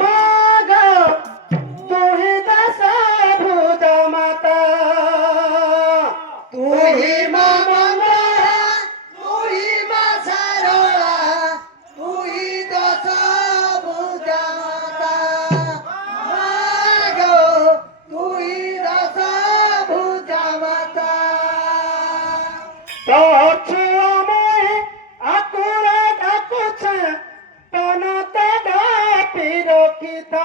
माग तुही दशा भूत माता तुही मंगळा तुही सरळा तुही दशा भूत माता माग तुही दशा भूत माता तो छुआमय आकुरे डाकुछे तनते डापी रखिथा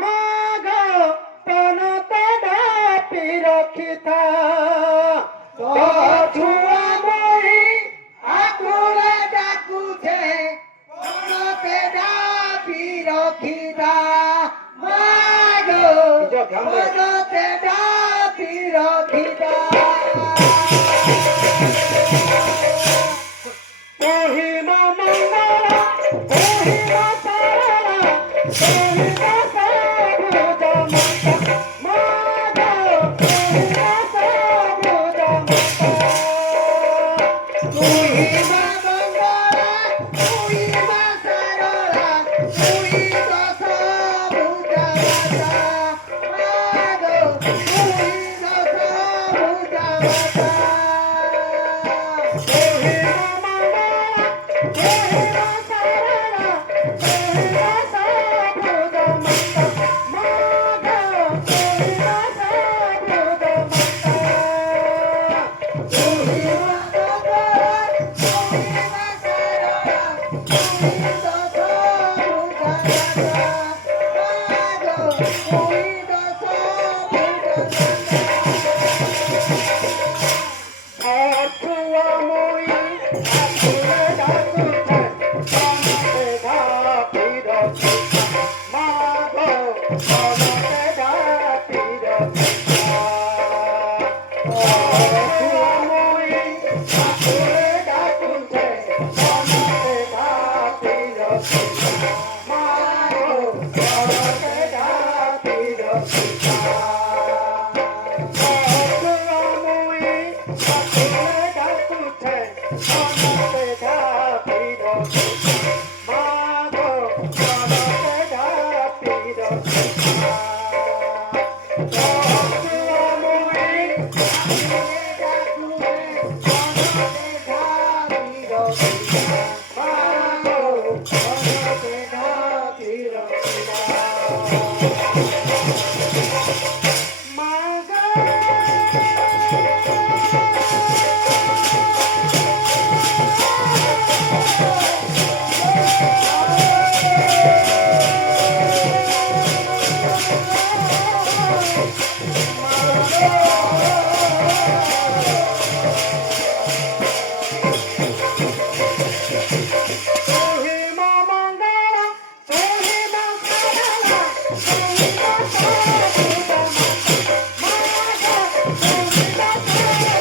माग तनते डापी रखिथा तो छुआमय आकुरे डाकुछे तनते डापी रखिथा माग तनते डापी रखिथा महिमा मंगला महिमा सरला महिमा सबूत माता महिमा सबूत महिमा मंगला महिमा सरला महिमा सबूत माता महिमा सबूत